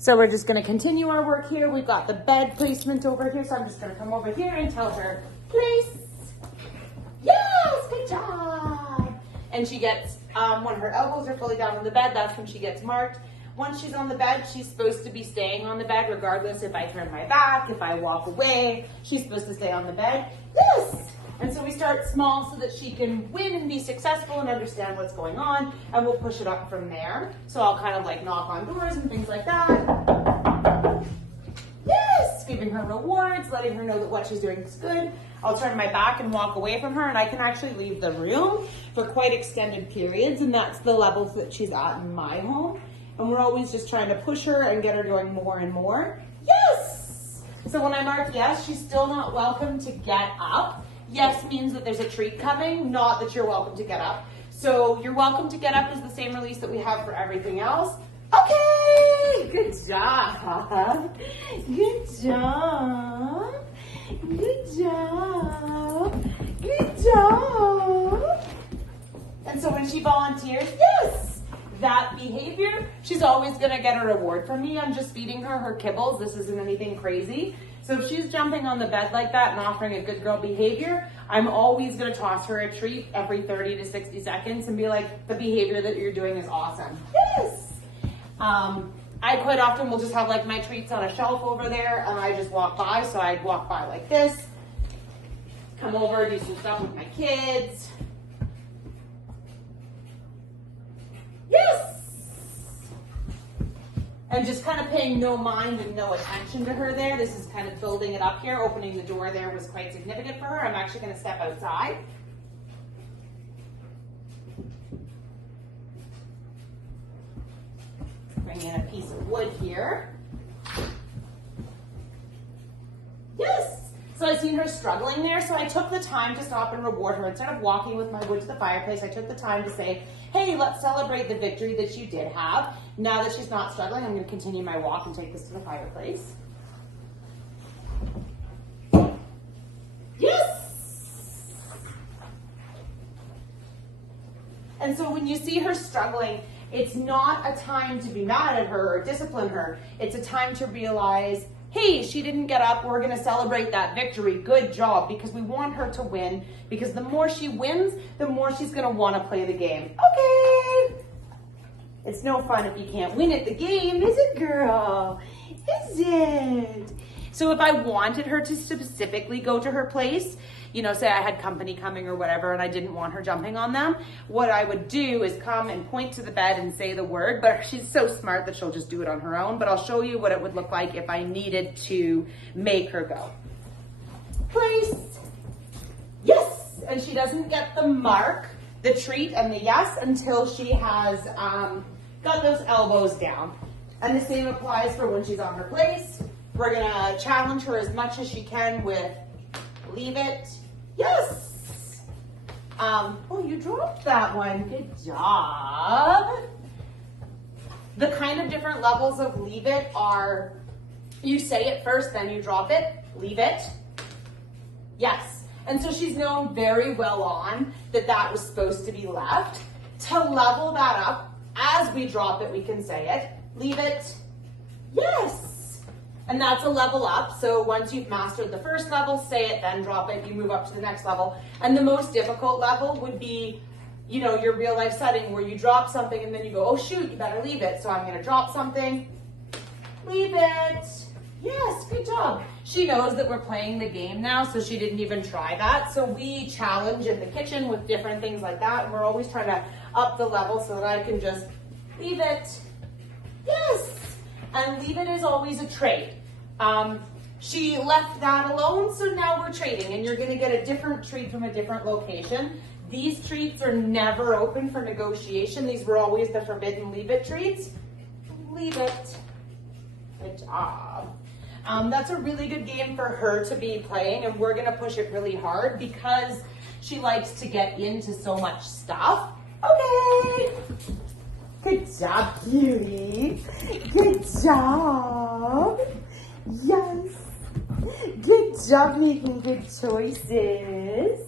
So we're just gonna continue our work here. We've got the bed placement over here. So I'm just gonna come over here and tell her, place. Yes, good job. And she gets, when her elbows are fully down on the bed, that's when she gets marked. Once she's on the bed, she's supposed to be staying on the bed regardless if I turn my back, if I walk away, she's supposed to stay on the bed. Yes. And so we start small so that she can win and be successful and understand what's going on, and we'll push it up from there. So I'll kind of like knock on doors and things like that. Yes, giving her rewards, letting her know that what she's doing is good. I'll turn my back and walk away from her, and I can actually leave the room for quite extended periods, and that's the levels that she's at in my home. And we're always just trying to push her and get her going more and more. Yes! So when I mark yes, she's still not welcome to get up. Yes means that there's a treat coming, not that you're welcome to get up. So you're welcome to get up is the same release that we have for everything else. Okay, good job. Good job. Good job. Good job. And so when she volunteers, yes, that behavior, she's always gonna get a reward from me. I'm just feeding her kibbles. This isn't anything crazy. So if she's jumping on the bed like that and offering a good girl behavior, I'm always gonna toss her a treat every 30 to 60 seconds and be like, the behavior that you're doing is awesome. Yes. I quite often will just have like my treats on a shelf over there and I just walk by. So I'd walk by like this, come over, do some stuff with my kids. Yes. And just kind of paying no mind and no attention to her there. This is kind of building it up here. Opening the door there was quite significant for her. I'm actually going to step outside. Bring in a piece of wood here. Yes! So I seen her struggling there, so I took the time to stop and reward her. Instead of walking with my wood to the fireplace, I took the time to say, hey, let's celebrate the victory that you did have. Now that she's not struggling, I'm going to continue my walk and take this to the fireplace. Yes! And so when you see her struggling, it's not a time to be mad at her or discipline her. It's a time to realize, hey, she didn't get up. We're going to celebrate that victory. Good job, because we want her to win. Because the more she wins, the more she's going to want to play the game. Okay. It's no fun if you can't win at the game, is it, girl? Is it? So if I wanted her to specifically go to her place, you know, say I had company coming or whatever and I didn't want her jumping on them, what I would do is come and point to the bed and say the word, but she's so smart that she'll just do it on her own, but I'll show you what it would look like if I needed to make her go. Place. Yes. And she doesn't get the mark, the treat and the yes until she has got those elbows down. And the same applies for when she's on her place. We're gonna challenge her as much as she can with leave it. Yes. Oh, you dropped that one. Good job. The kind of different levels of leave it are, you say it first, then you drop it, leave it. Yes. And so she's known very well on that that was supposed to be left. To level that up, as we drop it, we can say it, leave it. Yes. And that's a level up. So once you've mastered the first level, say it, then drop it, you move up to the next level. And the most difficult level would be, you know, your real life setting where you drop something and then you go, oh shoot, you better leave it. So I'm gonna drop something, leave it. Yes, good job. She knows that we're playing the game now, so she didn't even try that. So we challenge in the kitchen with different things like that. And we're always trying to up the level so that I can just leave it. Yes. And leave it is always a trade. She left that alone, so now we're trading, and you're gonna get a different treat from a different location. These treats are never open for negotiation. These were always the forbidden leave it treats. Leave it. Good job. That's a really good game for her to be playing, and we're gonna push it really hard because she likes to get into so much stuff. Okay. Good job, cutie. Good job. Yes. Good job making good choices.